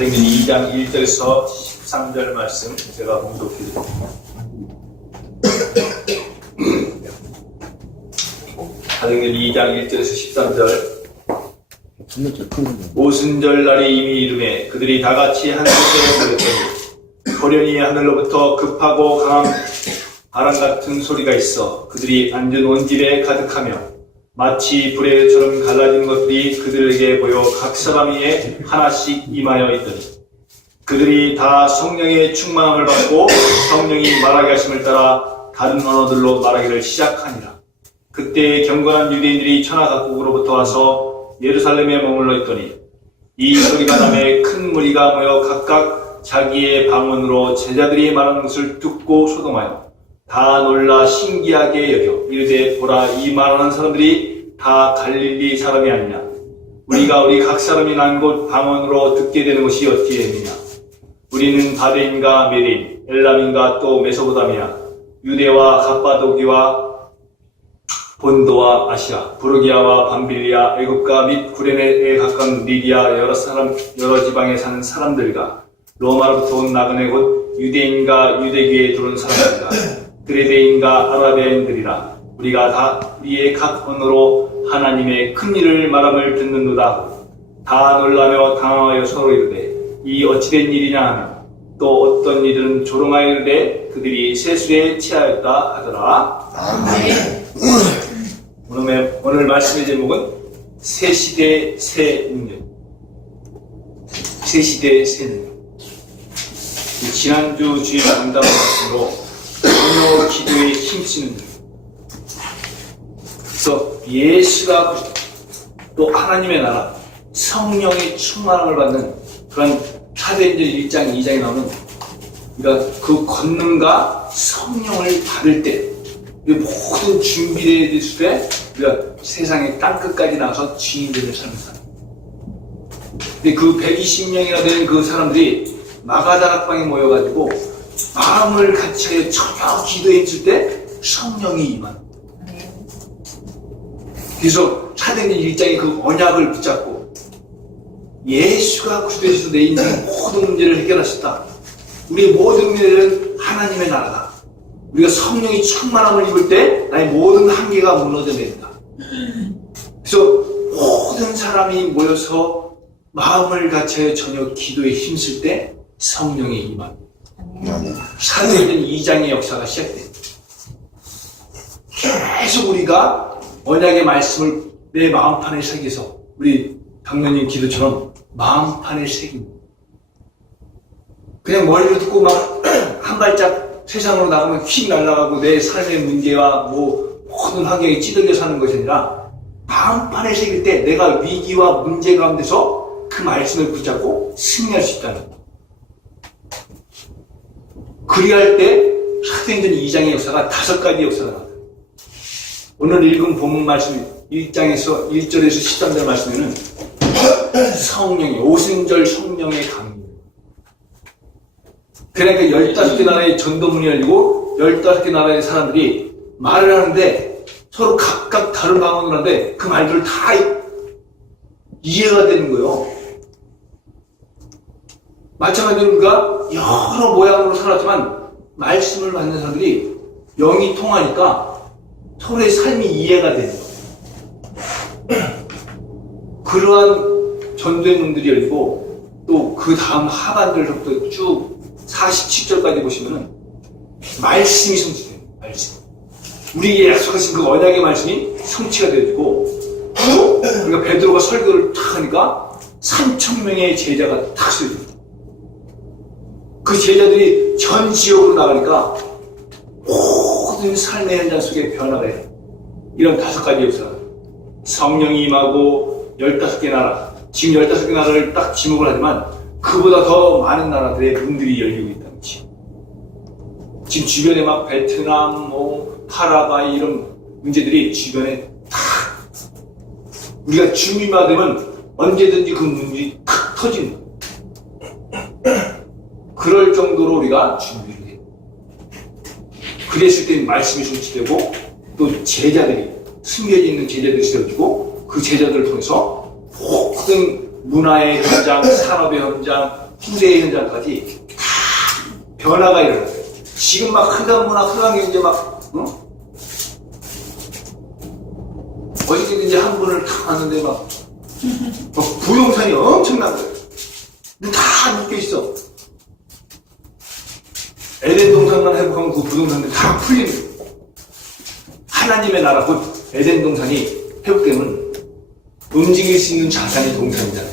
사도행전 2장 1절에서 13절 말씀 제가 봉독해 드립니다. 사도행전 2장 1절에서 13절. 오순절 날이 이미 이르매 그들이 다같이 한 곳에 모였더니 호련히 하늘로부터 급하고 강한 바람 같은 소리가 있어 그들이 앉은 온 집에 가득하며 마치 불의 혀처럼 갈라진 것들이 그들에게 보여 각 사람 위에 하나씩 임하여 있더니 그들이 다 성령의 충만함을 받고 성령이 말하게 하심을 따라 다른 언어들로 말하기를 시작하니라. 그때 경건한 유대인들이 천하 각국으로부터 와서 예루살렘에 머물러 있더니 이 소리가 나매 큰 무리가 모여 각각 자기의 방언으로 제자들이 말하는 것을 듣고 소동하여 다 놀라 신기하게 여겨 이르되 보라 이 말하는 사람들이 다 갈릴리 사람이 아니냐. 우리가 우리 각 사람이 난 곳 방언으로 듣게 되는 것이 어떻게 되느냐. 우리는 바데인가 메딘 엘람인가 또 메소보다미아 유대와 갑바도기와 본도와 아시아 부르기아와 밤빌리아 애굽과 및 구레네에 가까운 리디아 여러 지방에 사는 사람들과 로마로부터 온 나그네 곧 유대인과 유대교에 들어온 사람들과 그레데인과 아라비아인들이라 우리가 다 우리의 각 언어로 하나님의 큰 일을 말함을 듣는도다. 다 놀라며 당황하여 서로 이르되 이 어찌된 일이냐 하며 또 어떤 이들은 조롱하여 이르되 그들이 세술에 취하였다 하더라. 아멘. 오늘 말씀의 제목은 새 시대 새 능력. 새 시대 새 능력. 지난주 주일 강단 말씀으로 전혀 기도에 힘쓰는 능. 그래서 예수가 또 하나님의 나라 성령의 충만함을 받는 그런 사도행전 1장 2장에 나오는 그러니까 그 권능과 성령을 받을 때 모든 준비되어 있을 때 우리가 세상의 땅끝까지 나가서 주인들을 삶을 삽니다. 근데 그 120명이나 되는 그 사람들이 마가다락방에 모여가지고 마음을 같이 하여 전혀 기도해 있을 때 성령이 임합니다. 그래서 사도행전 1장의 그 언약을 붙잡고 예수가 그리스도에서 내 인생의 모든 문제를 해결하셨다. 우리의 모든 문제는 하나님의 나라다. 우리가 성령이 충만함을 입을 때 나의 모든 한계가 무너져 내린다. 그래서 모든 사람이 모여서 마음을 같이 전혀 기도에 힘쓸 때 성령의 임합니다. 사도행전 2장의 역사가 시작됩니다. 계속 우리가 언약의 말씀을 내 마음판에 새겨서 우리 강론님 기도처럼 마음판에 새깁니다. 그냥 머리로 듣고 막 한 발짝 세상으로 나가면 휙 날아가고 내 삶의 문제와 모든 환경에 찌들려 사는 것이 아니라 마음판에 새길 때 내가 위기와 문제 가운데서 그 말씀을 붙잡고 승리할 수 있다는 것. 그리할 때 사도행전 2장의 역사가 5가지 역사가 나와요. 오늘 읽은 본문 말씀 1장에서 1절에서 13절 말씀에는 성령이 오순절 성령의 강림. 그러니까 15개 나라의 전도문이 열리고 15개 나라의 사람들이 말을 하는데 서로 각각 다른 방언을 하는데 그 말들을 다 이해가 되는 거예요. 마찬가지로 우리가 여러 모양으로 살았지만 말씀을 받는 사람들이 영이 통하니까 서로의 삶이 이해가 되는 거예요. 그러한 전도의 문들이 열리고 또 그 다음 하반절부터 쭉 47절까지 보시면은 말씀이 성취돼요. 말씀. 우리에게 약속하신 그 언약의 말씀이 성취가 되어지고 또 우리가 베드로가 설교를 탁 하니까 3,000명의 제자가 탁 서있어요. 그 제자들이 전 지역으로 나가니까 모든 삶의 현장 속에 변화가 해요. 이런 5가지 역사가 성령이 임하고 15개 나라, 지금 15개 나라를 딱 지목을 하지만 그보다 더 많은 나라들의 문들이 열리고 있다는 거지. 지금 주변에 막 베트남, 파라과이 이런 문제들이 주변에 다 우리가 준비만 되면 언제든지 그 문이 탁 터지는 거예요. 그럴 정도로 우리가 준비를 해요. 그랬을 때 말씀이 성취되고 또 제자들이 숨겨져 있는 제자들이 세워지고 그 제자들을 통해서 모든 문화의 현장, 산업의 현장, 후대의 현장까지 다 변화가 일어났어요. 지금 막 흑암 문화, 흑암 경제 막, 어저께도 이제 한 분을 탁 왔는데 막 부동산이 엄청난 거예요. 근데 다 묶여있어. 에덴 동산만 회복하면 그 부동산들이 다 풀리는 거예요. 하나님의 나라, 곧 에덴 동산이 회복되면 움직일 수 있는 자산이 동산이잖아요.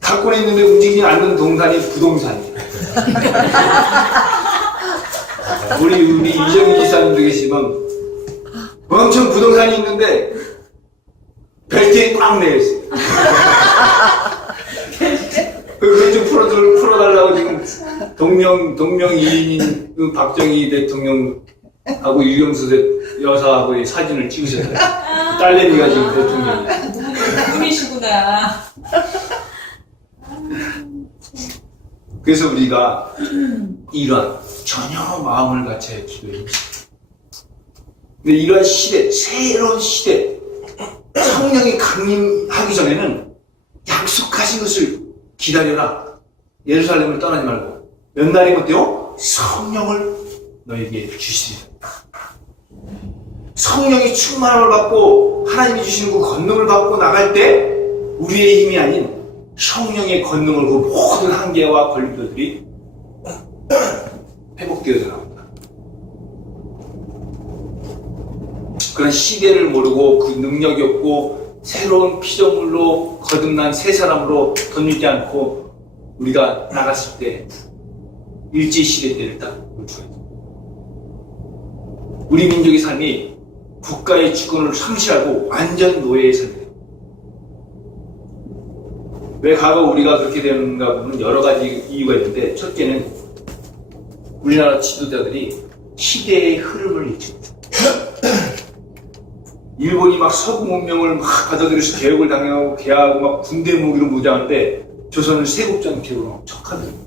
갖고 있는데 움직이지 않는 동산이 부동산이에요. 우리 이정희 지사님도 계시면 엄청 부동산이 있는데 벨트에 꽉 매여있어요. 그걸 좀 풀어달라고 지금 동명 이인인 그 박정희 대통령하고 유경수 여사하고의 사진을 찍으셨어요. 딸내미가 지금 대통령이에요. 분이시구나. 그래서 우리가 이러한 전혀 마음을 갖춰야 기도해요. 근데 이러한 시대, 새로운 시대, 성령이 강림하기 전에는 약속하신 것을 기다려라. 예루살렘을 떠나지 말고 몇 날이 못되요? 성령을 너에게 주시리라. 성령이 충만함을 받고 하나님이 주시는 그 권능을 받고 나갈 때 우리의 힘이 아닌 성령의 권능을 그 모든 한계와 권리들이 회복되어져 나옵니다. 그런 시대를 모르고 그 능력이 없고 새로운 피조물로 거듭난 새 사람으로 덧밀지 않고 우리가 나갔을 때 일제시대 때를 딱 볼 수가 있습니다. 우리 민족의 삶이 국가의 주권을 상실하고 완전 노예의 삶이에요. 왜 과거 우리가 그렇게 되는가 보면 여러 가지 이유가 있는데, 첫째는 우리나라 지도자들이 시대의 흐름을 잊습니다. 일본이 막 서구 문명을 막 받아들여서 개혁을 당하고 개하고 막 군대 무기로 무장하는데 조선은 세국장 개혁으로 척하더라고요.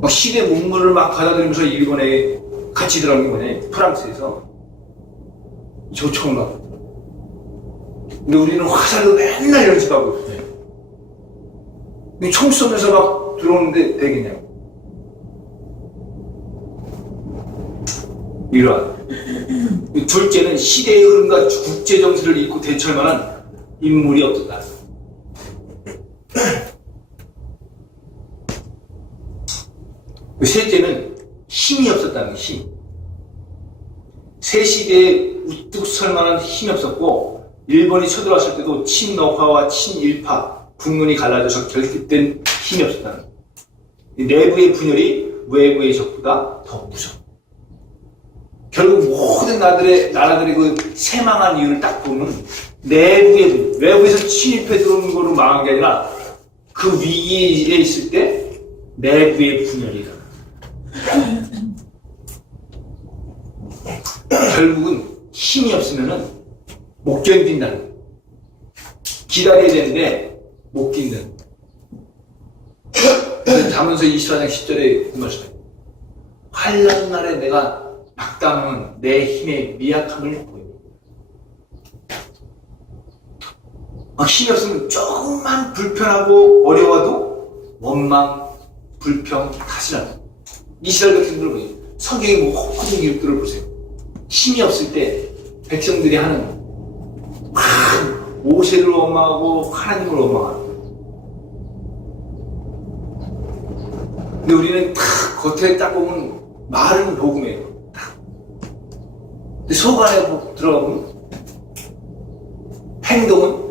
막 시대 문물을 막 받아들이면서 일본에 같이 들어간 게 뭐냐, 프랑스에서 조총을 막. 근데 우리는 화살로 맨날 연습하고 있어요. 근데 총 쏘면서 막 들어오는데 되겠냐고. 이러한. 둘째는 시대의 흐름과 국제 정세를 잇고 대처할 만한 인물이 없었다. 셋째는 힘이 없었다는 힘. 새 시대에 우뚝 설 만한 힘이 없었고, 일본이 쳐들어왔을 때도 친노파와 친일파, 국론이 갈라져서 결핍된 힘이 없었다는. 내부의 분열이 외부의 적보다 더 무서워. 결국 모든 나라들의 그 새망한 이유를 딱 보면 내부의, 외부에서 침입해 들어오는 거로 망한 게 아니라 그 위기에 있을 때 내부의 분열이다. 결국은 힘이 없으면은 못 견딘다는 거예요. 기다려야 되는데 못 견딘다는 거예요. 잠언서 24장 10절에 그 말씀이에요. 환난 날에 내가 낙담하면 내 힘의 미약함을 보입니다. 힘이 없으면 조금만 불편하고 어려워도 원망, 불평, 탓이라는 이스라엘 백성들을 보세요. 성경의 모든 기록들을 보세요. 힘이 없을 때 백성들이 하는 막 모세를 원망하고 하나님을 원망하는. 근데 우리는 탁 겉에 딱 보면 말은 복음이에요. 근데 속 안에 들어가면 행동은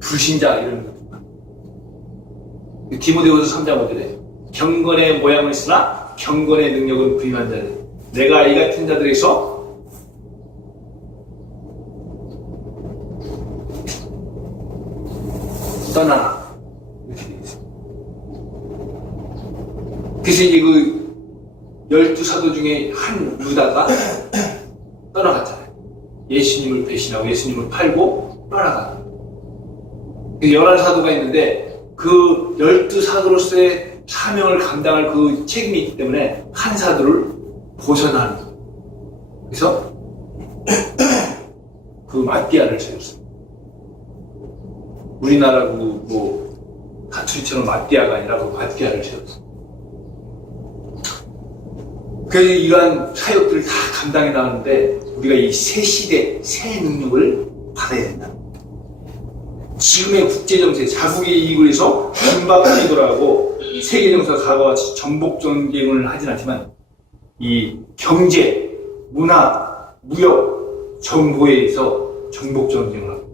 불신자 이런 거. 디모데후서 3장 5절에 경건의 모양을 쓰나 경건의 능력은 부인한 자들. 내가 이 같은 자들에게서 떠나라. 이렇게 되어 있습니다. 그래서 이제 그 12사도 중에 한 유다가 떠나갔잖아요. 예수님을 배신하고 예수님을 팔고 떠나가. 11사도가 있는데 그 12사도로서의 사명을 감당할 그 책임이 있기 때문에 한 사도를 벗어나는 거예요. 그래서 그 마띠아를 세웠어요. 우리나라고 뭐 가출처럼 마띠아가 아니라 그 마띠아를 세웠어. 그래서 이러한 사역들을 다 감당해 나가는데 우리가 이 새 시대, 새 능력을 받아야 된다. 지금의 국제정세, 자국의 이익을 위해서 긴박하게 돌아가고 세계정세가 과거와 같이 정복 전쟁을 하진 않지만 이 경제, 문화, 무역, 정보에 의해서 정복 전쟁을 하고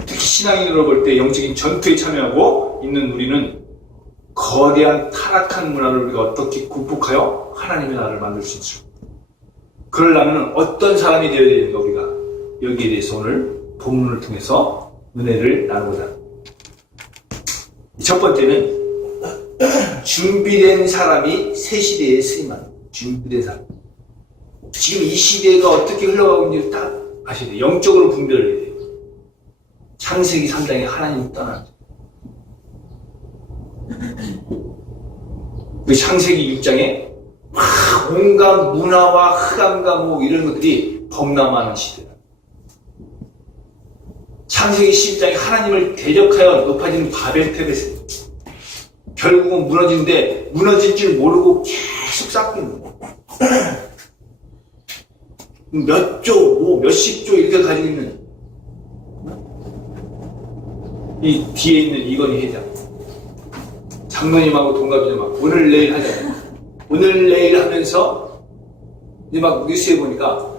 특히 신앙인으로 볼 때 영적인 전투에 참여하고 있는 우리는 거대한 타락한 문화를 우리가 어떻게 극복하여 하나님의 나라를 만들 수 있을까? 그러려면 어떤 사람이 되어야 되는가 우리가 여기에 대해서 오늘 본문을 통해서 은혜를 나누고자 합니다. 첫 번째는 준비된 사람이 새 시대에 쓰임하는 준비된 사람. 지금 이 시대가 어떻게 흘러가고 있는지 딱 아셔야 돼요. 영적으로 분별을 해야 돼요. 창세기 3장에 하나님 떠나죠. 그 창세기 6장에 온갖 문화와 흑암과 뭐 이런 것들이 범람하는 시대다. 창세기 10장에 하나님을 대적하여 높아지는 바벨탑에서 결국은 무너지는데 무너질 줄 모르고 계속 쌓고 있는 거예요. 몇 조, 뭐 몇십 조 이렇게 가지고 있는 이 뒤에 있는 이건희 회장 장로님하고 동갑이죠. 막 오늘 내일 하잖아요. 오늘 내일 하면서 이제 막 뉴스에 보니까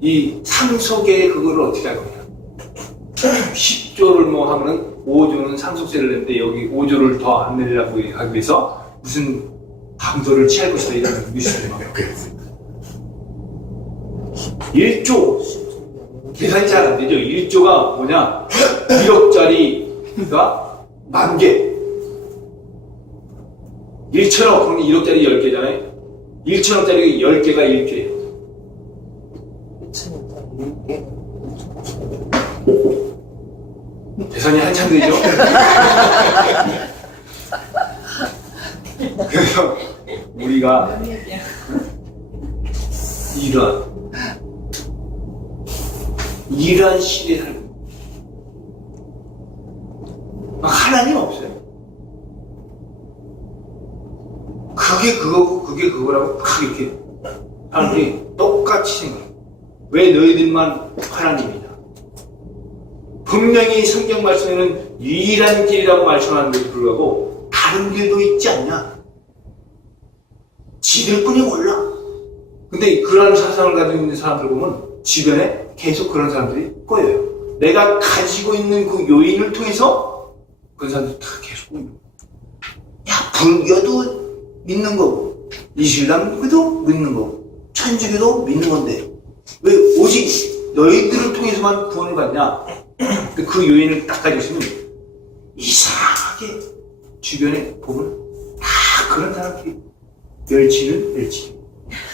이 상속의 그거를 어떻게 할 거냐. 10조를 뭐 하면은 5조는 상속세를 냈는데 여기 5조를 더 안 내려고 하기 위해서 무슨 강도를 취할 것이다 이런 뉴스들이 막 1조 계산이 잘 안 되죠. 1조가 뭐냐 1억짜리가 10,000개 1,000억 그러면 1억짜리 10개잖아요 1,000억짜리 10개가 1조예요 1,000원짜리 계산이 한참 되죠. 그래서 우리가 이러한 시대에 살고 하나님 없어요. 그게 그거고 그게 그거라고 막 이렇게 사람들이 똑같이 생각해요. 왜 너희들만 하나님이냐. 분명히 성경 말씀에는 유일한 길이라고 말씀하는데도 불구하고 다른 길도 있지 않냐. 지들뿐이 몰라. 근데 그런 사상을 가지고 있는 사람들 보면 주변에 계속 그런 사람들이 꼬여요. 내가 가지고 있는 그 요인을 통해서 그런 사람들이 다 계속 꼬여요. 야, 불교도 믿는 거고 이슬람교도 믿는 거고 천주교도 믿는 건데 왜 오직 너희들을 통해서만 구원을 받냐. 그 요인을 딱 가지고 있으면 이상하게 주변에 보면 다 그런 사람들이 멸치는 멸치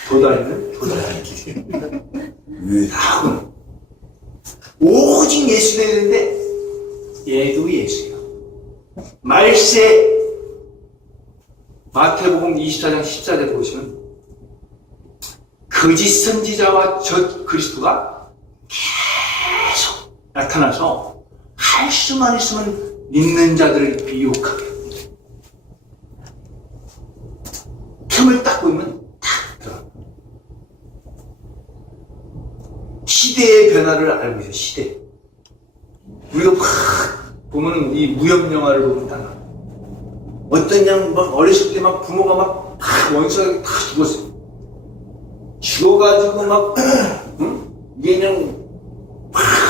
도다리는 도다리 다 오직 예수 되는데 얘도 예수야. 말세 마태복음 24장 14절 보시면 거짓 선지자와 저 그리스도가 계속 나타나서 할 수만 있으면 믿는 자들을 미혹하게 합니다. 틈을 딱 보면 탁 들어갑니다. 시대의 변화를 알고 있어요. 시대. 우리가 막 보면 이 무협 영화를 보면 다 나와요. 어떤 양 막 어렸을 때 막 부모가 막 원수하게 다 죽었어요. 죽어가지고 막 이게 그냥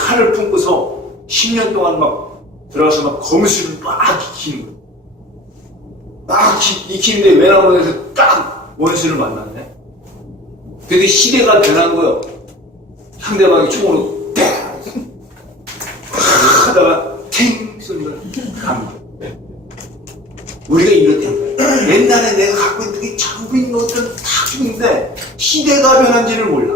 칼을 품고서 10년 동안 막 들어가서 막 검술을 막 익히는 거예요. 막 익히는데 왜 나오는 데서 딱 원수를 만났네. 근데 시대가 변한 거예요. 상대방이 총으로 딱 하다가 탱 소리가 갑니다. 우리가 이렇다는 거예요. 옛날에 내가 갖고 있는 게 전부 있는 것들은 다 죽는데 시대가 변한지를 몰라.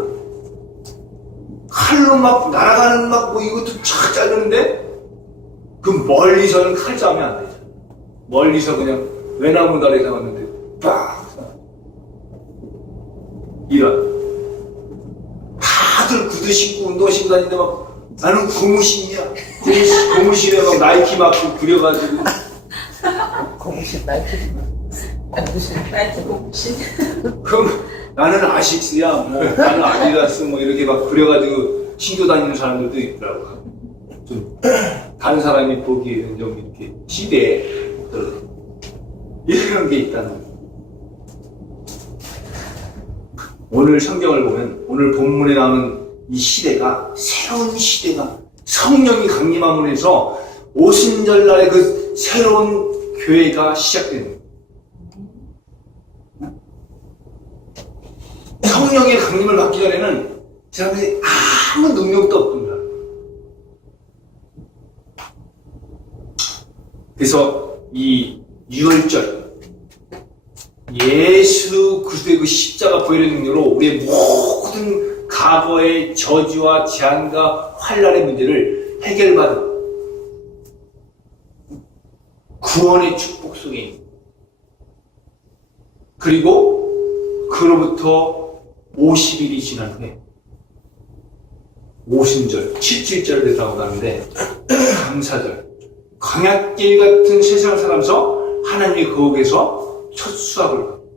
칼로 막 날아가는 막 뭐 이것도 쫙 자르는데 그 멀리서는 칼 싸움이 안 되죠. 멀리서 그냥 외나무 다리에 나왔는데 빡 이런 다들 구두 신고 운동 신고 다니는데 막 나는 고무신이야. 고무신에 막 나이키 마크 그려가지고. 고무신 나이키. 고무신 나이키 고무신. 그럼 나는 아식스야. 뭐 나는 아디다스 뭐 이렇게 막 그려가지고 신고 다니는 사람들도 있더라고. 좀 다른 사람이 보기에는 좀 이렇게 시대에 이런 게 있다는 거예요. 오늘 성경을 보면 오늘 본문에 나오는 이 시대가 새로운 시대가 성령이 강림함으로 해서 오순절날에 그 새로운 교회가 시작되는 거예요. 성령의 강림을 받기 전에는 사람들이 아무 능력도 없던 거야. 그래서 이 유월절 예수 그리스도의 그 십자가 보혈의 능력으로 우리의 모든 과거의 저주와 재앙과 환난의 문제를 해결받은 구원의 축복 속에 있는 그리고 그로부터 50일이 지난 후에 오순절, 7주일절을 됐다고 하는데 감사절 광야길 같은 세상을 살면서 하나님의 거룩에서 첫 수확을 받고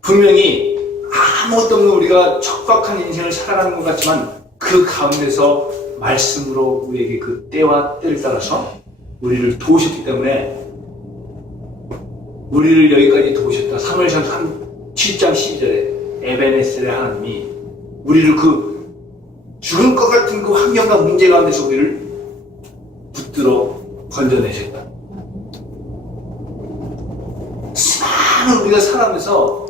분명히 아무것도 없는 우리가 척박한 인생을 살아가는 것 같지만 그 가운데서 말씀으로 우리에게 그 때와 때를 따라서 우리를 도우셨기 때문에 우리를 여기까지 도우셨다. 사무엘상 7장 12절에 에베네셀의 하나님이 우리를 그 죽을 것 같은 그 환경과 문제 가운데서 우리를 붙들어 건져내셨다. 수많은 우리가 살아가면서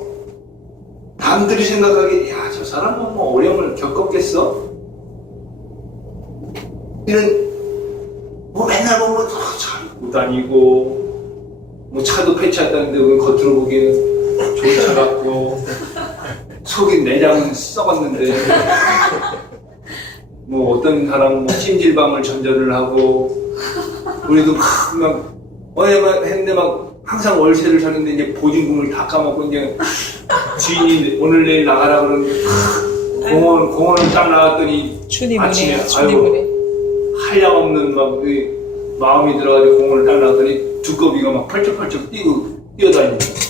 남들이 생각하기에 야, 저 사람은 뭐 어려움을 겪었겠어? 우리는 뭐 맨날 보면 잘 입고 다니고 뭐 차도 폐차했다는데 겉으로 보기에는 좋은 차 같고 속에 내장은 썩었는데 뭐 어떤 사람은 뭐 찜질방을 전전을 하고 우리도 막 했는데 막 항상 월세를 사는데 이제 보증금을 다 까먹고 이제 주인이 오늘 내일 나가라 그러는데 공원을 딱 나갔더니 아침에 아이고 한량없는 막 마음이 들어가지고 공원을 딱 나갔더니 두꺼비가 막 펄쩍펄쩍 뛰어다니는 거야.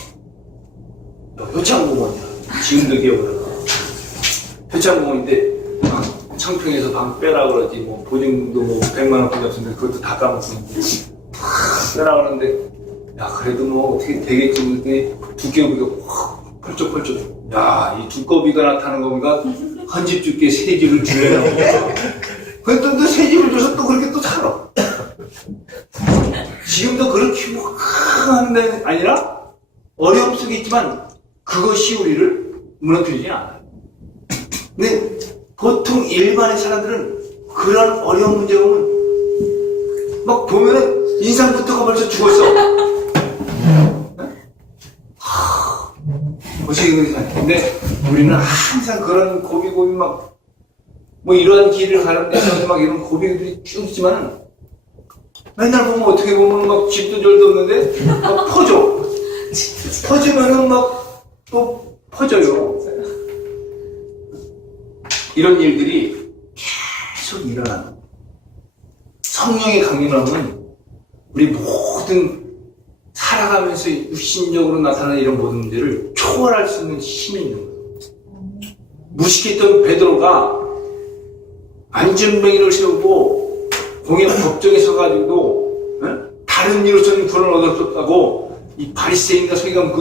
효창공원이야. 지금도 기억을 하고 효창공원인데 청평에서 방 빼라 그러지 뭐 보증금도 뭐 100만 원 붙였는데 그것도 다 까먹고 빼라 그러는데 야 그래도 뭐 어떻게 되겠지 그랬더니 두꺼비가 펄쩍펄쩍 야 이 두꺼비가 나타나는 거 보니까 한 집 줄게 세 집을 줄래나 그래서 또 세 집을 줘서 또 그렇게 또 살아. 지금도 그렇게 뭐 하는 데는 아니라 어려움 속에 있지만 그것이 우리를 무너뜨리지 않아요. 근데 보통 일반의 사람들은 그런 어려운 문제가 오면 막 보면은 인상부터가 벌써 죽었어. 어떻게 그러지? 근데 우리는 항상 그런 고비 막 뭐 이러한 길을 가는 데서 막 이런 고비들이 쭉 있지만은 맨날 보면 어떻게 보면 막 집도 절도 없는데 막 퍼져. 퍼지면은 막 또 퍼져요. 이런 일들이 계속 일어나는 거예요. 성령의 강림을 하면 우리 모든 살아가면서 육신적으로 나타나는 이런 모든 문제를 초월할 수 있는 힘이 있는 거예요. 무식했던 베드로가 안전뱅이를 세우고 공의 법정에 서가지고 다른 이로서는 구원을 얻었다고 이 바리새인과 서기관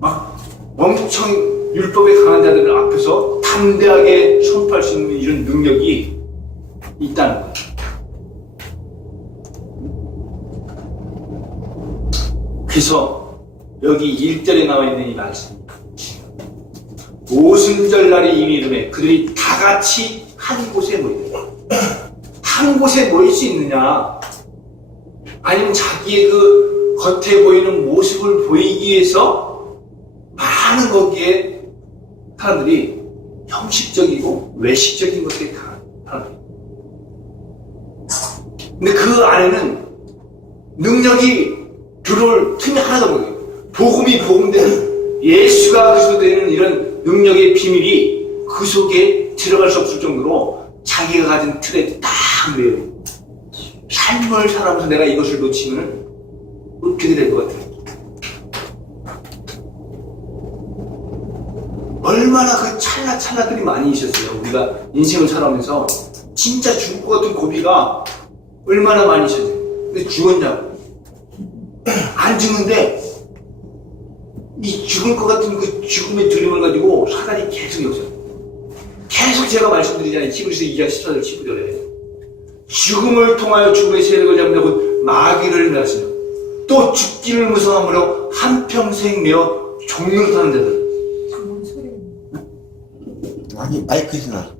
막 엄청 율법에 강한 자들 앞에서 담대하게 선포할 수 있는 이런 능력이 있다는 거예요. 그래서 여기 1절에 나와 있는 이 말씀 오순절 날이 이미 이름에 그들이 다 같이 한 곳에 모이다. 한 곳에 모일 수 있느냐 아니면 자기의 그 겉에 보이는 모습을 보이기 위해서 많은 거기에 사람들이 형식적이고 외식적인 것들이 강한 사람들이. 근데 그 안에는 능력이 들어올 틈이 하나도 없어요. 복음이 복음되는 예수가 그리스도 되는 이런 능력의 비밀이 그 속에 들어갈 수 없을 정도로 자기가 가진 틀에 딱 매여. 삶을 살아면서 내가 이것을 놓치면 어떻게 될 것 같아요? 얼마나 그 찰나찰나들이 많이 있었어요. 우리가 인생을 살아오면서 진짜 죽을 것 같은 고비가 얼마나 많이 있었어요. 근데 죽었냐고. 안 죽는데 이 죽을 것 같은 그 죽음의 두려움을 가지고 사단이 계속 여기서 계속 제가 말씀드리잖아요. 히브리서 2장 14절 15절에 죽음을 통하여 죽음의 세력을 잡는다고 마귀를 멸하시며 또 죽기를 무서워함으로 한평생 메어 종로를 타는 자들. 아니 마이크잖아.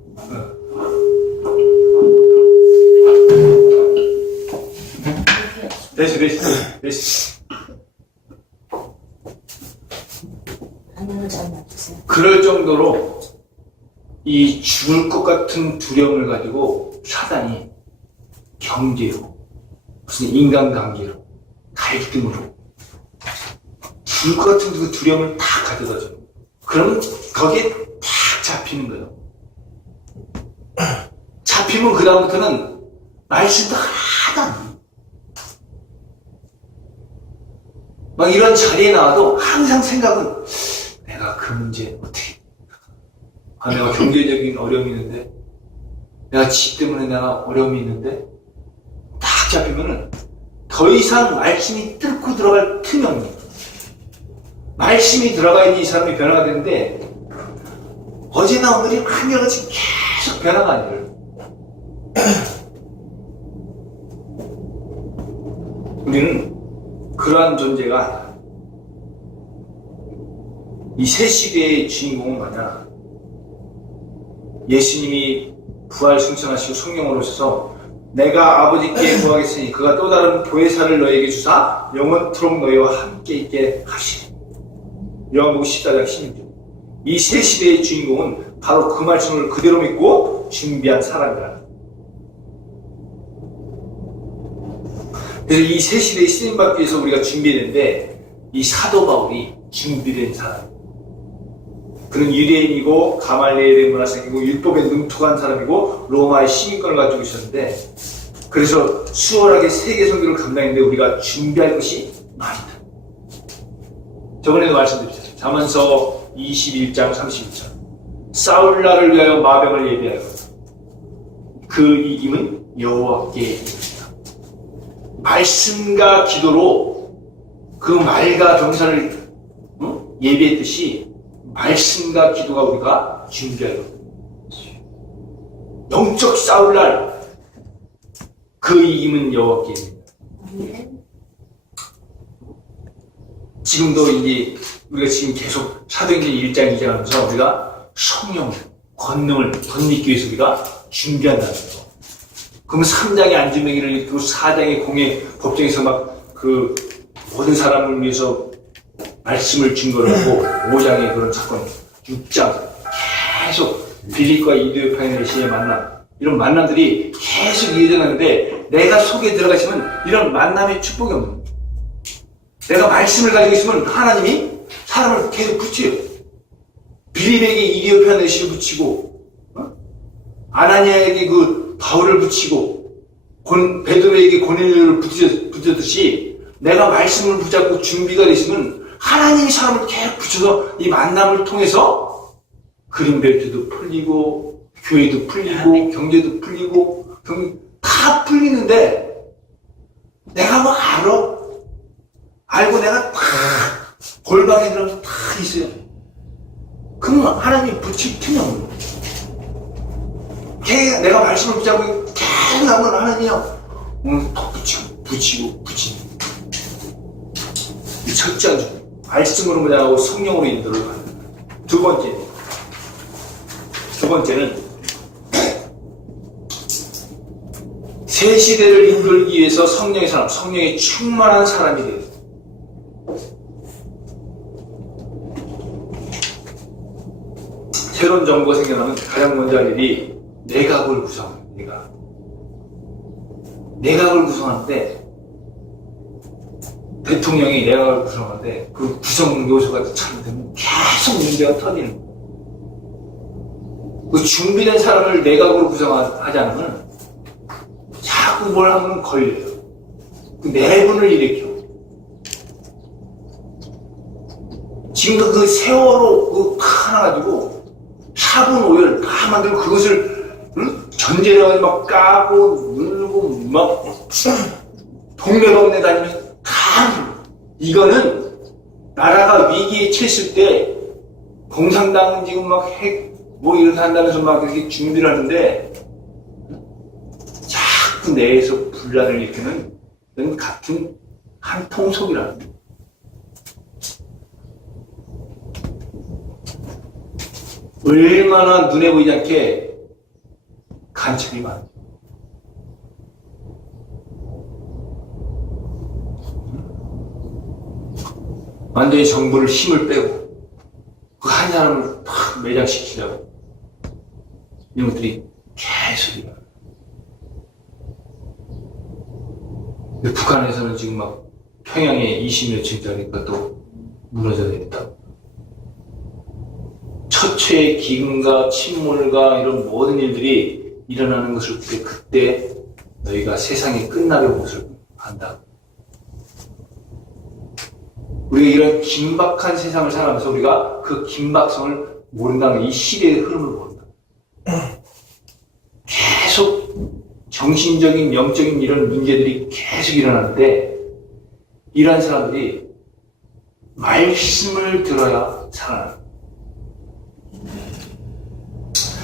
됐어. 안녕을 잘 맞추세요. 그럴 정도로 이 죽을 것 같은 두려움을 가지고 사단이 경계로 무슨 인간관계로 갈등으로 죽을 것 같은 그 두려움을 다 가져다줘. 그러면 거기에 탁 잡히는 거예요. 잡히면 그 다음부터는 말씀도 하나도 안 해요. 막 이런 자리에 나와도 항상 생각은 내가 그 문제 어떻게 내가 경제적인 어려움이 있는데 내가 집 때문에 내가 어려움이 있는데 딱 잡히면은 더 이상 말씀이 뚫고 들어갈 틈이 없는 거예요. 말씀이 들어가야지 이 사람이 변화가 되는데 어제나 오늘이 한결같이 계속 변화가 안 돼요. 우리는 그러한 존재가 아니야. 이 새 시대의 주인공은 뭐냐? 예수님이 부활 승천하시고 성령으로 오셔서 내가 아버지께 구하겠으니 그가 또 다른 보혜사를 너에게 주사 영원토록 너희와 함께 있게 하시리. 요한복음 14장 16절. 이 새 시대의 주인공은 바로 그 말씀을 그대로 믿고 준비한 사람이라. 그래서 이 새 시대에 쓰임받기 위해서 우리가 준비했는데 이 사도 바울이 준비된 사람. 그는 유대인이고 가말리엘의 문화생이고 율법에 능통한 사람이고 로마의 시민권을 가지고 있었는데 그래서 수월하게 세계 선교를 감당했는데 우리가 준비할 것이 많다. 저번에도 말씀드렸잖아요. 잠언서 21장 32절. 사울나를 위하여 마병을 예비하여 그 이김은 여호와께 있습니다. 말씀과 기도로 그 말과 병사를 예비했듯이 말씀과 기도가 우리가 준비하여 영적 싸울날 그 이김은 여호와께 있습니다. 지금도 이제 우리가 지금 계속 사도행전 1장 2장 하면서 우리가 성령, 권능을 덧입기 위해서 우리가 준비한다는 거. 그러면 3장의 안주명의를 일으키고 4장의 공의 법정에서 막 그 모든 사람을 위해서 말씀을 증거를 하고 5장의 그런 사건, 6장 계속 빌립과 이두의 파이널시의 만남, 이런 만남들이 계속 이어져나는데 내가 속에 들어가시면 이런 만남의 축복이 없는 거예요. 내가 말씀을 가지고 있으면 하나님이 사람을 계속 붙여요. 빌립에게 이두의 파이널시를 붙이고 아나니아에게 그 바울을 붙이고 베드로에게 고넬료를 붙였듯이 내가 말씀을 붙잡고 준비가 되시면 하나님이 사람을 계속 붙여서 이 만남을 통해서 그린벨트도 풀리고 교회도 풀리고 경제도 풀리고 다 풀리는데 내가 뭐 알고 내가 다 골방에 들어가서 다 있어요. 그러면 하나님이 붙일 틈이 없는 거예요. 내가 말씀을 붙잡고 계속 하면 하나님이요 더 붙이고 이 철저한 준비. 말씀으로 무장하고 성령으로 인도를 받는 거예요. 두 번째는 새 시대를 이끌기 위해서 성령의 사람, 성령에 충만한 사람이 되어야 돼요. 새로운 정부가 생겨나면 가장 먼저 할 일이 내각을 구성해요. 내각을 구성하는데 대통령이 내각을 구성하는데 그 구성 요소가 잘못되면 계속 문제가 터지는 거예요. 그 준비된 사람을 내각으로 구성하지 않으면 자꾸 뭘 하면 걸려요. 그 내분을 일으켜. 지금도 그 세월호 그 하나 가지고 화분 오열 다 만들고 그것을 전제로 가지고 막 까고 누르고 막 동네동네 다니면서 다 이거는 나라가 위기에 처했을 때 공산당은 지금 막 핵 뭐 이런 한다면서 막 이렇게 준비를 하는데 자꾸 내에서 분란을 일으키는 이건 같은 한 통속이라는 거예요. 얼마나 눈에 보이지 않게 간첩이 많아. 완전히 정부를 힘을 빼고 그 한 사람을 팍 매장시키려고 이런 것들이 계속 일어나. 근데 북한에서는 지금 막 평양에 20몇층짜리가 또 무너져야 되겠다. 처처의 기근과 침몰과 이런 모든 일들이 일어나는 것을 그때 너희가 세상이 끝나는 것을 안다. 우리가 이런 긴박한 세상을 살아가면서 우리가 그 긴박성을 모른다는 이 시대의 흐름을 모른다. 계속 정신적인, 영적인 이런 문제들이 계속 일어나는데 이러한 사람들이 말씀을 들어야 살아난다.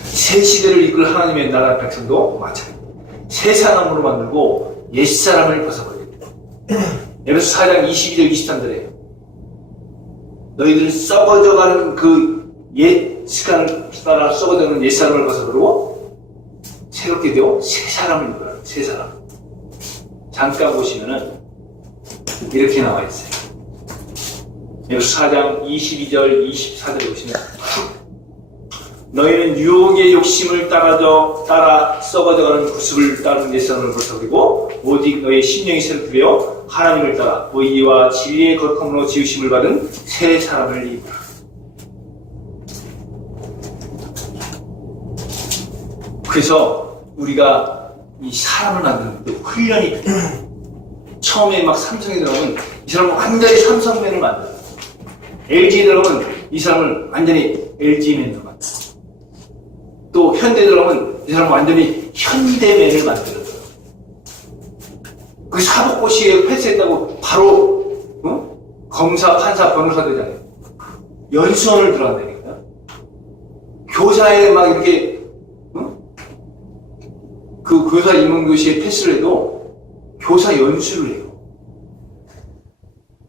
새 시대를 이끌 하나님의 나라 백성도 마찬가지입니다. 새 사람으로 만들고 옛 사람을 벗어버려야 됩니다. 에베소 4장 22절 23절에 너희들은 썩어져가는 그 옛 습관을 따라 썩어져가는 옛 사람을 벗어버리고 새롭게 되어 새 사람을 이끌어라. 새 사람. 잠깐 보시면은 이렇게 나와 있어요. 에베소 4장 22절 24절에 보시면 너희는 유혹의 욕심을 따라 썩어져가는 구습을 따르는 옛사람을 벗어버리고 오직 너희 심령이 새롭게 되어 하나님을 따라 의와 진리의 거룩함으로 지으심을 받은 새 사람을 입으라. 그래서 우리가 이 사람을 만드는 훈련이 처음에 막 삼성에 들어가면 이 사람은 완전히 삼성맨을 만들어요. LG에 들어가면 이 사람을 완전히 LG맨으로 만들어요. 또 현대에 들어가면 이 사람은 완전히 현대맨을 만들어요. 그 사법고시에 패스했다고 바로 검사, 판사, 변호사 되잖아요. 연수원을 들어간다니까. 교사에 막 이렇게 그 교사 임용교시에 패스를 해도 교사 연수를 해요.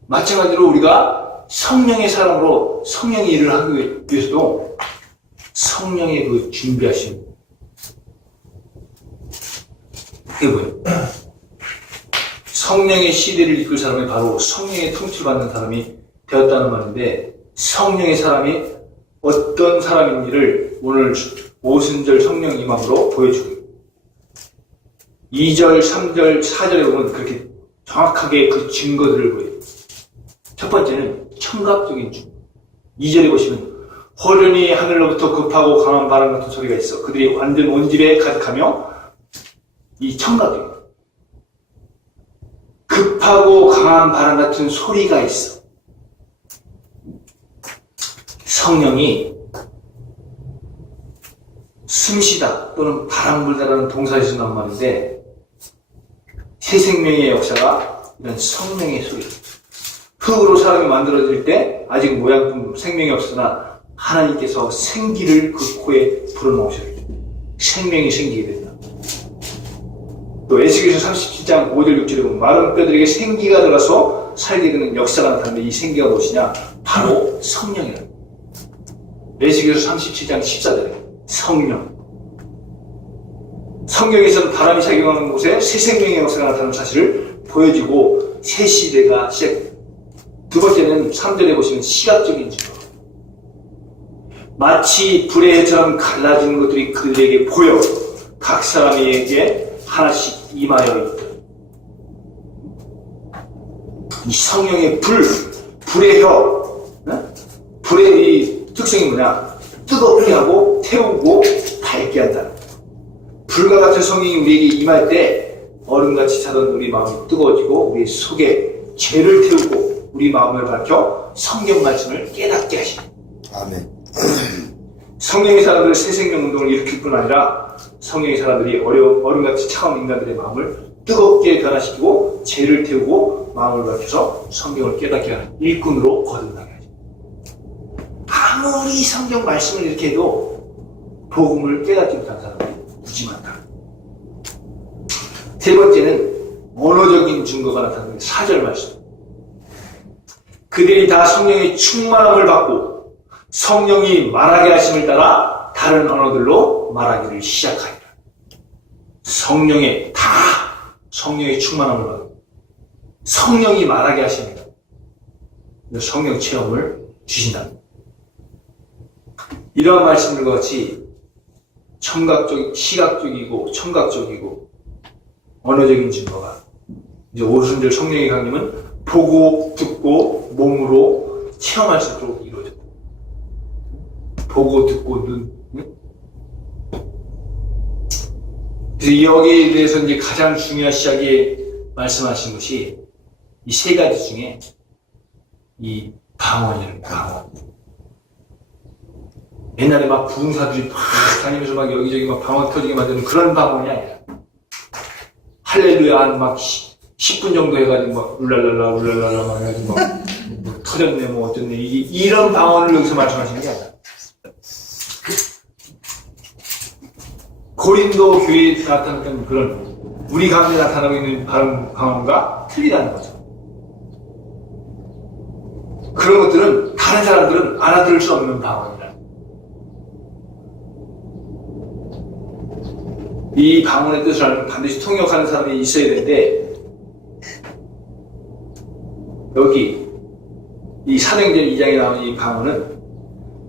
마찬가지로 우리가 성령의 사람으로 성령의 일을 하기 위해서도 성령의 그 준비하심. 그게 뭐예요? 성령의 시대를 이끌 사람이 바로 성령의 통치를 받는 사람이 되었다는 말인데 성령의 사람이 어떤 사람인지를 오늘 오순절 성령 임함으로 보여주고 2절, 3절, 4절에 보면 그렇게 정확하게 그 증거들을 보여요. 첫 번째는 청각적인 증거. 2절에 보시면 호련히 하늘로부터 급하고 강한 바람 같은 소리가 있어. 그들이 완전 온 집에 가득하며 이 청각적인 급하고 강한 바람 같은 소리가 있어. 성령이 숨쉬다 또는 바람 불다라는 동사에서 나온 말인데 새 생명의 역사가 이런 성령의 소리. 흙으로 사람이 만들어질 때 아직 모양품 생명이 없으나 하나님께서 생기를 그 코에 불어넣으실 때 생명이 생기게 된다. 또 에스겔서 37장 5절 6절에 보면 마른 뼈들에게 생기가 들어가서 살게 되는 역사가 나타나는데 이 생기가 무엇이냐? 바로 성령이다. 에스겔서 37장 14절에 성령. 성경에서는 바람이 작용하는 곳에 새 생명의 역사가 나타나는 사실을 보여주고 새 시대가 시작됩니다. 두 번째는 3절에 보시면 시각적인 증거. 마치 불의 해처럼 갈라지는 것들이 그들에게 보여 각 사람에게 하나씩 임하여 있다. 이 성령의 불의 혀, 불의 이 특성이 뭐냐? 뜨겁게 하고 태우고 밝게 한다는 거예요. 불과 같은 성령이 우리에게 임할 때 얼음같이 차던 우리 마음이 뜨거워지고 우리 속에 죄를 태우고 우리 마음을 밝혀 성경 말씀을 깨닫게 하시는 거예요. 아멘. 성령의 사람들은 새생명 운동을 일으킬 뿐 아니라 성령의 사람들이 얼음같이 차가운 인간들의 마음을 뜨겁게 변화시키고 죄를 태우고 마음을 밝혀서 성경을 깨닫게 하는 일꾼으로 거듭나게 하죠. 아무리 성경 말씀을 이렇게 해도 복음을 깨닫지 못한 사람들이 무지 많다. 세 번째는 언어적인 증거가 나타나는 4절 말씀. 그들이 다 성령의 충만함을 받고 성령이 말하게 하심을 따라 다른 언어들로 말하기를 시작하리라. 성령의 충만함을 받고 성령이 말하게 하십니다. 성령 체험을 주신다. 이러한 말씀들과 같이 시각적이고 청각적이고 언어적인 증거가 이제 오순절 성령의 강림은 보고 듣고 몸으로 체험할 수 있도록 이루어졌다. 보고 듣고 눈. 그래서 여기에 대해서 이제 가장 중요하시하게 말씀하신 것이 이 세 가지 중에 이 방언이라는 방언. 옛날에 막 부흥사들이 막 다니면서 막 여기저기 막 방언 터지게 만드는 그런 방언이 아니라 할렐루야 한 막 10분 정도 해가지고 막 울랄랄라 막 해가지고 막 뭐 터졌네 뭐 어쩌네 이런 방언을 여기서 말씀하시는 게 아니라 고린도 교회에 나타났던 그런 우리 가운데 나타나고 있는 방언과 틀리다는 거죠. 그런 것들은 다른 사람들은 알아들을 수 없는 방언이다. 이 방언의 뜻을 알면 반드시 통역하는 사람이 있어야 되는데 여기 이 사도행전 2장에 나오는 이 방언은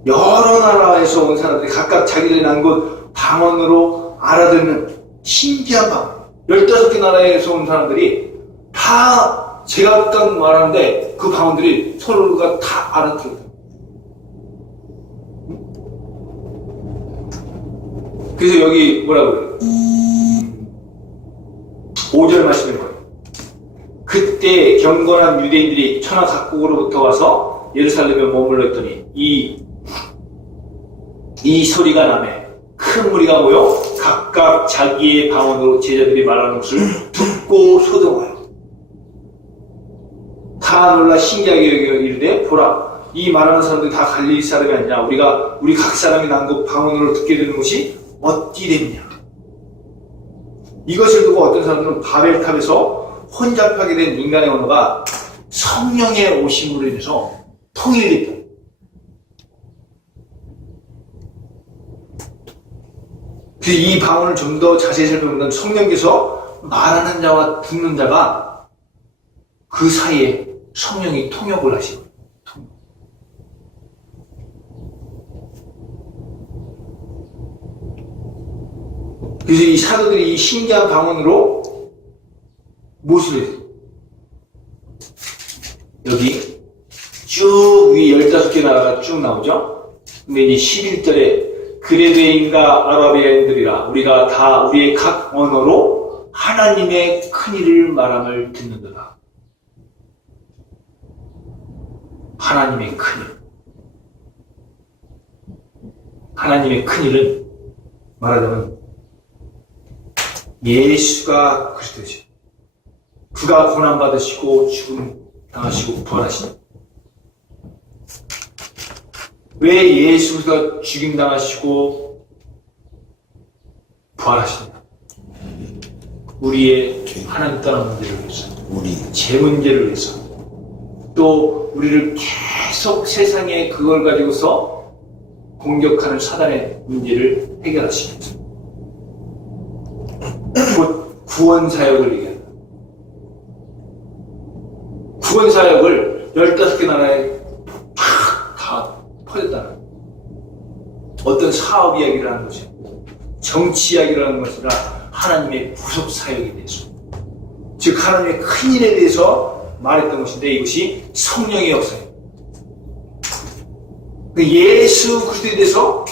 여러 나라에서 온 사람들이 각각 자기들이 난 곳 방언으로 알아듣는 신기한 방언. 15개 나라에서 온 사람들이 다 제가 아까 말하는데 그 방언들이 서로가 다 알아들어요. 그래서 여기 뭐라고 그래요? 5절 말씀을 봐요. 그때 경건한 유대인들이 천하 각국으로부터 와서 예루살렘에 머물러 있더니 이 소리가 나매 큰 무리가 모여 각각 자기의 방언으로 제자들이 말하는 것을 듣고 소동하여 다 놀라 신기하게 여겨 이르되 보라 이 말하는 사람들이 다 갈릴리 사람이 아니냐 우리 각 사람이 난 것 방언으로 듣게 되는 것이 어찌 됐냐. 이것을 두고 어떤 사람들은 바벨탑에서 혼잡하게 된 인간의 언어가 성령의 오심으로 인해서 통일됐다. 이 방언을 좀 더 자세히 살펴보면 성령께서 말하는 자와 듣는 자가 그 사이에 성령이 통역을 하시고 그래서 이 사도들이 이 신기한 방언으로 무엇을 했어요? 여기 쭉 위 15개 나라가 쭉 나오죠? 근데 이제 11절에 그레베인과 아라비아인들이라 우리가 다 우리의 각 언어로 하나님의 큰일을 말함을 듣는도다. 하나님의 큰일. 하나님의 큰일은 말하자면 예수가 그리스도죠. 그가 고난받으시고 죽음 당하시고 부활하시니 왜 예수가 죽임 당하시고 부활하시냐? 우리의 하나님 떠난 문제를 위해서, 제 문제를 위해서, 또 우리를 계속 세상에 그걸 가지고서 공격하는 사단의 문제를 해결하시면서 곧 구원사역을 얘기한다. 구원사역을 15개 나라에 다 퍼졌다는 어떤 사업 이야기를 하는 것이 정치 이야기를 하는 것이라 하나님의 구속 사역에 대해서 즉 하나님의 큰일에 대해서 말했던 것인데 이것이 성령의 역사예요. 예수 그리스도에 대해서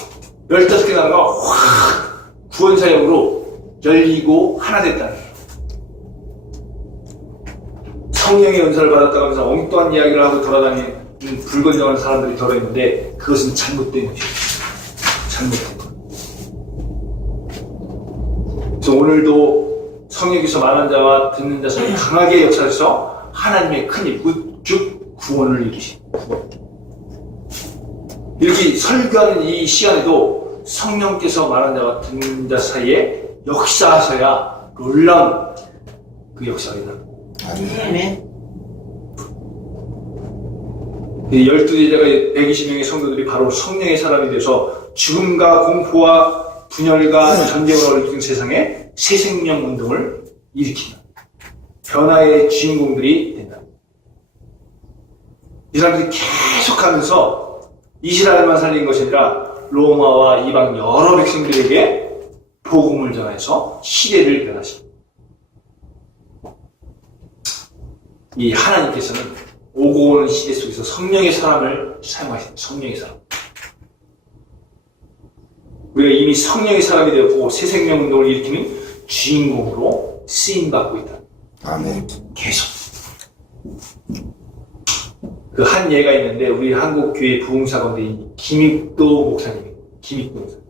15개 나라가 확 구원사역으로 열리고 하나 됐다는 거예요. 성령의 은사를 받았다고 하면서 엉뚱한 이야기를 하고 돌아다니는 불건전한 사람들이 들어있는데 그것은 잘못된 거죠. 잘못된 거. 그래서 오늘도 성령께서 말하는 자와 듣는 자 사이에 강하게 역사해서 하나님의 큰일, 즉 구원을 이루십니다. 이렇게 설교하는 이 시간에도 성령께서 말하는 자와 듣는 자 사이에 역사하셔야 놀라운 그 역사가 일어납니다. 아멘. 12제자가 120명의 성도들이 바로 성령의 사람이 돼서 죽음과 공포와 분열과 전쟁을 일으킨 세상에 새 생명 운동을 일으킨다. 변화의 주인공들이 된다. 이 사람들이 계속하면서 이스라엘만 살린 것이 아니라 로마와 이방 여러 백성들에게 복음을 전해서 시대를 변화시킵니다. 이 하나님께서는 오고 오는 시대 속에서 성령의 사람을 사용하십니다. 성령의 사람. 우리가 이미 성령의 사람이 되었고 새 생명 운동을 일으키는 주인공으로 쓰임받고 있다. 아멘. 계속. 그 한 예가 있는데 우리 한국 교회 부흥사 가운데 김익도 목사님, 김익도 목사님.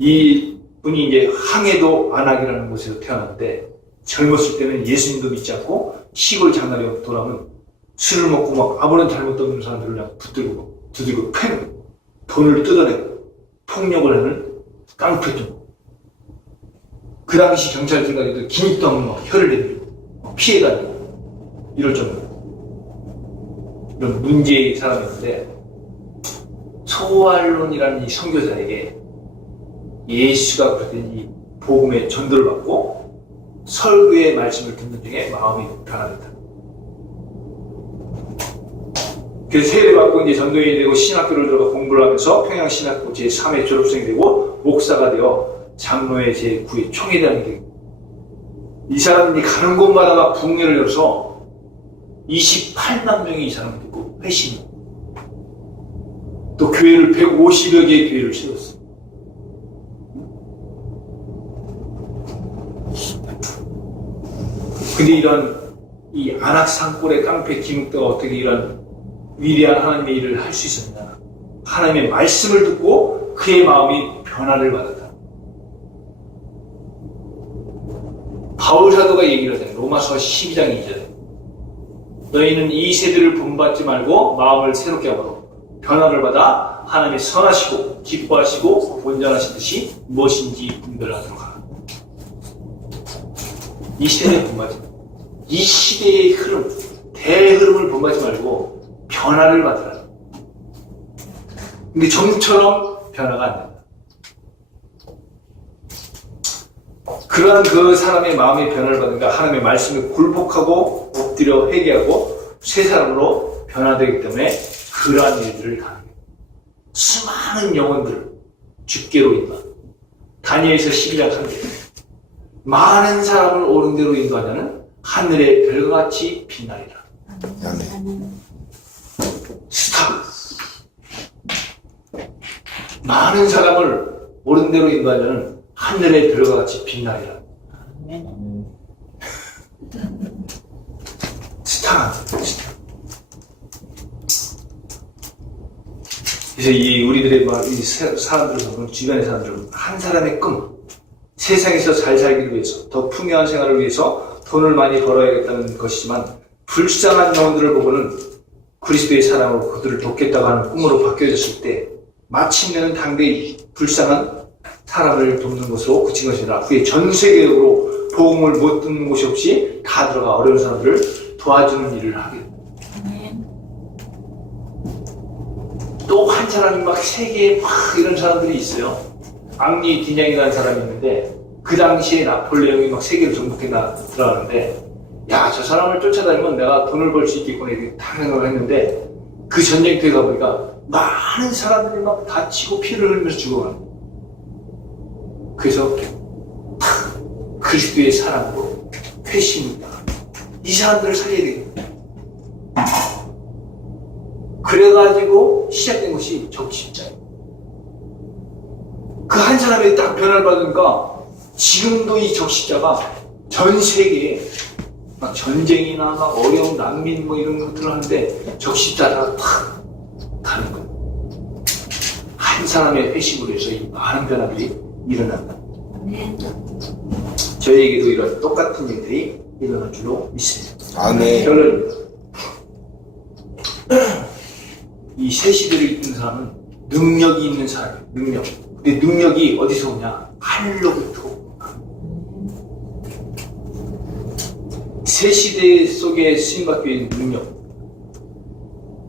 이 분이 이제 항해도 안악이라는 곳에서 태어났는데 젊었을 때는 예수님도 믿지 않고 시골 장날에 돌아오면 술을 먹고 막 아무런 잘못도 없는 사람들을 그냥 붙들고 두들고 패고 돈을 뜯어내고 폭력을 하는 깡패들. 그 당시 경찰들까지도 김익도 하면 막 혀를 내밀고 피해다니고 이럴 정도로 이런 문제의 사람이었는데 소알론이라는 이 선교사에게 예수가 그랬더니 이 복음의 전도를 받고 설교의 말씀을 듣는 중에 마음이 변화됐다. 그래서 세례를 받고 이제 전도인이 되고 신학교를 들어가 공부를 하면서 평양신학교 제3회 졸업생이 되고 목사가 되어 장로회 제9회 총회장이 되고 이 사람이 가는 곳마다 막 부흥회를 열어서 28만 명이 이 사람을 듣고 회심. 또 교회를 150여 개의 교회를 세웠어. 근데 이런 이 안악산골의 깡패 김익도가 어떻게 이런 위대한 하나님의 일을 할 수 있었냐? 하나님의 말씀을 듣고 그의 마음이 변화를 받았다. 바울 사도가 얘기를 하잖아요. 로마서 12장 2절에 너희는 이 세대를 본받지 말고 마음을 새롭게 하고 변화를 받아 하나님의 선하시고 기뻐하시고 온전하신 뜻이 무엇인지 분별하도록 하라. 이 시대를 본받지 말고 이 시대의 흐름, 대흐름을 본받지 말고 변화를 받으라. 근데 좀처럼 변화가 안 된다. 그러한 그 사람의 마음의 변화를 받으니까 하나님의 말씀에 굴복하고 엎드려 회개하고 새 사람으로 변화되기 때문에 그러한 일들을 당합니다. 수많은 영혼들 주께로 인도한다. 다니엘서 12장 3절 많은 사람을 옳은 대로 인도하자는 하늘의 별과 같이 빛나리라. 아멘. 스탑. 많은 사람을 옳은 대로 인도하자는 하늘의 별과 같이 빛나리라. 아멘. 스탑. 그래서 이 우리들의 이 사람들을 보면 주변의 사람들은 한 사람의 꿈, 세상에서 잘 살기 위해서 더 풍요한 생활을 위해서 돈을 많이 벌어야겠다는 것이지만 불쌍한 영혼들을 보고는 그리스도의 사랑으로 그들을 돕겠다고 하는 꿈으로 바뀌어졌을 때 마침내는 당대의 불쌍한 사람을 돕는 것으로 그친 것이 아니라 그의 전 세계적으로 복음을 못 듣는 곳이 없이 다 들어가 어려운 사람들을 도와주는 일을 하게 됩니다. 또 한 사람이 막 세계에 막 이런 사람들이 있어요. 앙리 디냥이라는 사람이 있는데 그 당시에 나폴레옹이 막 세계를 정복해 들어가는데 야, 저 사람을 쫓아다니면 내가 돈을 벌 수 있겠구나 이렇게 다 생각을 했는데 그 전쟁터에 가보니까 많은 사람들이 막 다치고 피를 흘리면서 죽어가는 거예요. 그래서 그리스도의 사랑으로 회심입니다. 이 사람들을 살려야 되겠다. 그래가지고 시작된 것이 적십자예요. 그 한 사람이 딱 변화를 받으니까 지금도 이 적십자가 전 세계에 막 전쟁이나 막 어려운 난민 뭐 이런 것들을 하는데 적십자가 탁 가는 거예요. 한 사람의 회심으로 해서 이 많은 변화들이 일어난다. 저희에게도 이런 똑같은 일들이 일어날 줄로 믿습니다. 아멘. 결론입니다. 이 새 시대를 이끄는 사람은 능력이 있는 사람이에요. 능력. 근데 능력이 어디서 오냐? 하늘로부터. 새 시대 속에 쓰임받고 있는 능력.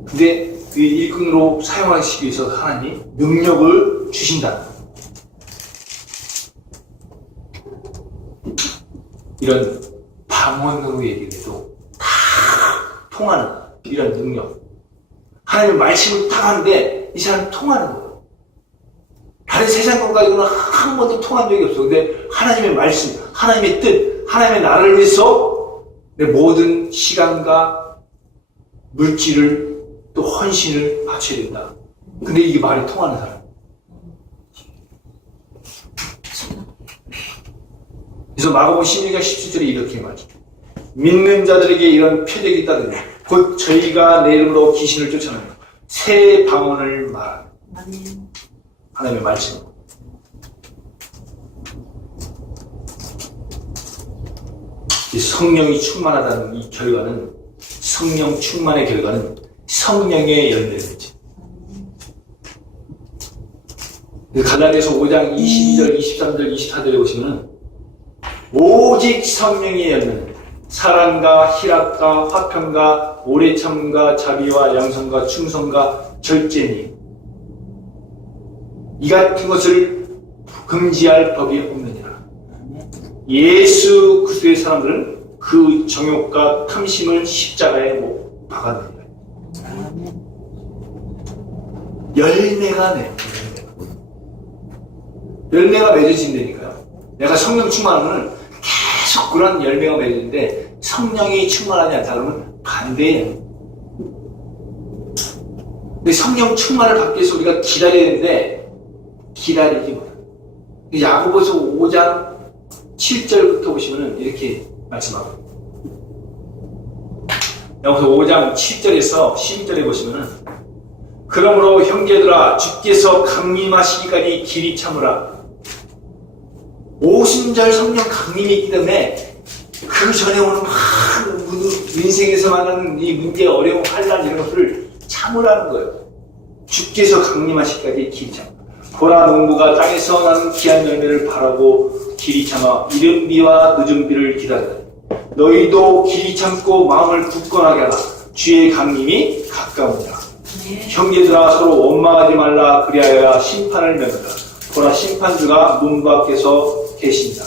근데 그 일꾼으로 사용하시기 위해서 하나님 능력을 주신다. 이런 방언으로 얘기해도 다 통하는 이런 능력. 하나님의 말씀을 딱 하는데 이 사람은 통하는 거예요. 다른 세상 것 가지고는 한 번도 통한 적이 없어. 근데 하나님의 말씀, 하나님의 뜻, 하나님의 나라를 위해서 내 모든 시간과 물질을 또 헌신을 바쳐야 된다. 근데 이게 말이 통하는 사람. 그래서 마가복음 16장 17절에 이렇게 말이죠. 믿는 자들에게 이런 표적이 있다더니 곧 저희가 내 이름으로 귀신을 쫓아내며 새 방언을 말하는 하나님의 말씀. 이 성령이 충만하다는 이 결과는 성령 충만의 결과는 성령의 열매입니다. 갈라디아서 5장 22절, 23절, 24절에 보시면은 오직 성령의 열매는 사랑과 희락과 화평과 오래 참음과 자비와 양선과 충성과 절제니 이 같은 것을 금지할 법이 없느니라. 예수 그리스도의 사람들은 그 정욕과 탐심을 십자가에 못 박았느니라. 열매가 내. 열매가 맺어진다니까요. 내가 성령 충만하면 계속 그런 열매가 맺어지는데 성령이 충만하지 않다 그러면 반대예요. 근데 성령 충만을 받기 위해서 우리가 기다려야 되는데 기다리지 못해요. 야고보서 5장 7절부터 보시면 이렇게 말씀하고 야고보서 5장 7절에서 12절에 보시면 그러므로 형제들아 주께서 강림하시기까지 길이 참으라. 오순절 성령 강림이 있기 때문에 그 전에 오는 많은 인생에서 만나는 이 문제, 어려움, 환난 이런 것들을 참으라는 거예요. 주께서 강림하시기까지 길이 참으라. 보라 농부가 땅에서 나는 귀한 열매를 바라고 길이 참아 이른 비와 늦은 비를 기다리라. 너희도 길이 참고 마음을 굳건하게 하라. 주의 강림이 가까우니라. 형제들아 서로 원망하지 말라. 그리하여 심판을 면하라. 보라 심판주가 문 밖에서 계신다.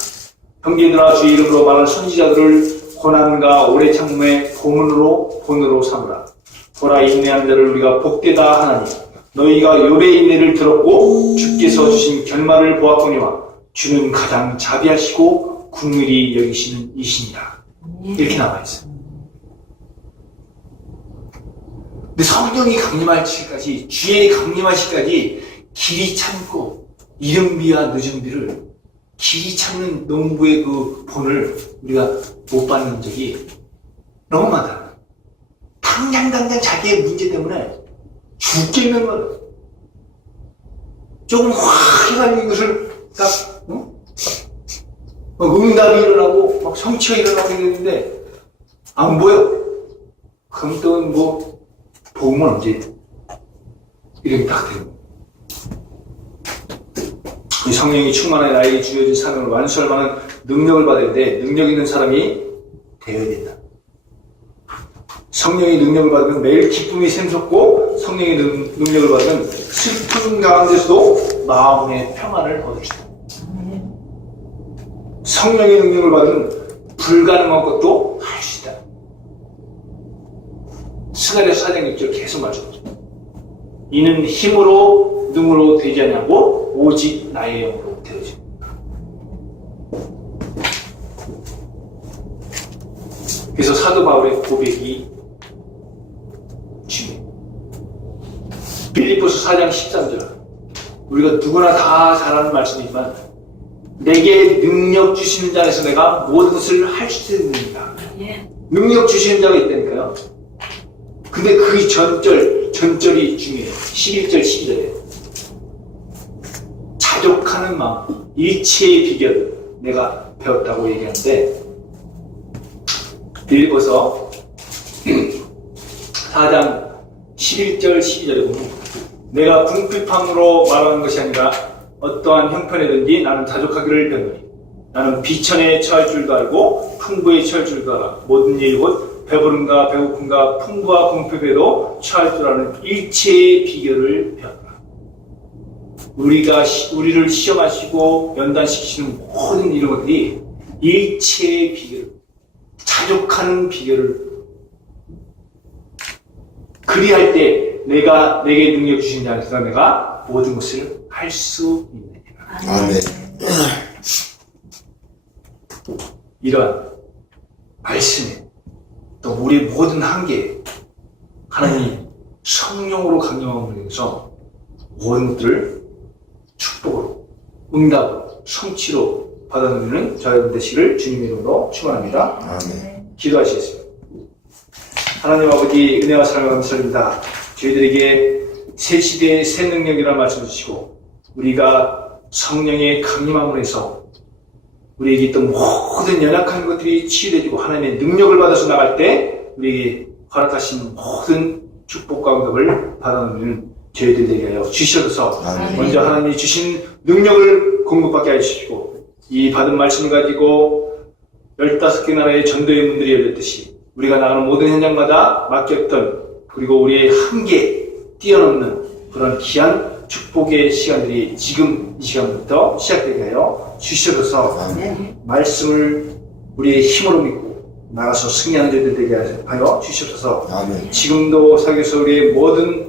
형제들아 주의 이름으로 말할 선지자들을 고난과 오래 참음의 본으로 삼으라. 보라 인내한 자를 우리가 복되다 하나니 너희가 욥의 인내를 들었고 주께서 주신 결말을 보았거니와 주는 가장 자비하시고 긍휼히 여기시는 이시니라. 이렇게 나와있어요. 근데 성령이 강림할 시까지, 주의 강림하시까지 길이 참고 이른 비와 늦은 비를 길이 참는 농부의 그 본을 우리가 못 받는 적이 너무 많다. 당장 자기의 문제 때문에 죽겠는 거예요. 조금 확 해가지고 이것을 딱, 응답이 일어나고, 막 성취가 일어나고 이랬는데, 안 보여. 그럼 또 뭐, 복음은 언제, 이렇게 딱 되는 거예요. 이 성령이 충만한 나에게 주어진 사명을 완수할 만한 능력을 받을 때, 능력 있는 사람이 되어야 된다. 성령의 능력을 받으면 매일 기쁨이 샘솟고 성령의 능력을 받으면 슬픔 가운데서도 마음의 평안을 얻으시다. 성령의 능력을 받으면 불가능한 것도 할 수 있다. 스가랴서 4장 6절 계속 말씀하죠. 이는 힘으로 능으로 되지 않냐고 오직 나의 영으로 되어집니다. 그래서 사도 바울의 고백이 중요해요. 빌립보서 4장 13절 우리가 누구나 다 잘 아는 말씀이지만 내게 능력 주시는 자 안에서 내가 모든 것을 할 수 있습니다. 능력 주시는 자가 있다니까요. 근데 그 전절이 중요해요. 11절, 12절에 자족하는 마음, 일체의 비결 내가 배웠다고 얘기하는데 빌립보서 4장 11절, 12절에 보면 내가 궁핍함으로 말하는 것이 아니라 어떠한 형편이든지 나는 자족하기를 배우니 나는 비천에 처할 줄도 알고 풍부에 처할 줄도 알아. 모든 일 곧 배부름과 배고픔과 풍부와 궁핍에도 처할 줄 아는 일체의 비결을 배웠다. 우리를 시험하시고 연단시키시는 모든 이런 것들이 일체의 비결, 자족하는 비결을 그리할 때 내게 능력 주신 자 안에서 내가 모든 것을 할 수 있는 아멘. 이러한 말씀에 또 우리의 모든 한계 하나님 성령으로 강력함으로 인해서 모든 것들을 축복으로 응답으로 성취로 받아들이는 저와 여러분 되시기를 주님의 이름으로 축원합니다. 아멘. 기도하시겠습니다. 하나님 아버지 은혜와 사랑을 감사드립니다. 저희들에게 새 시대의 새 능력이라는 말씀 주시고 우리가 성령의 강림함으로 해서 우리에게 있던 모든 연약한 것들이 치유되고 하나님의 능력을 받아서 나갈 때 우리에게 허락하신 모든 축복과 응답을 받아들이는 저희들 되게 하여 주시옵소서. 아멘. 먼저 하나님이 주신 능력을 공급받게 해주시고 이 받은 말씀을 가지고 15개 나라의 전도의 문들이 열렸듯이 우리가 나가는 모든 현장마다 맡겼던 그리고 우리의 한계 뛰어넘는 그런 귀한 축복의 시간들이 지금 이 시간부터 시작되게 하여 주시옵소서. 아멘. 말씀을 우리의 힘으로 믿고 나가서 승리하는 자들 되게 하여 주시옵소서. 아멘. 지금도 사교에서 우리의 모든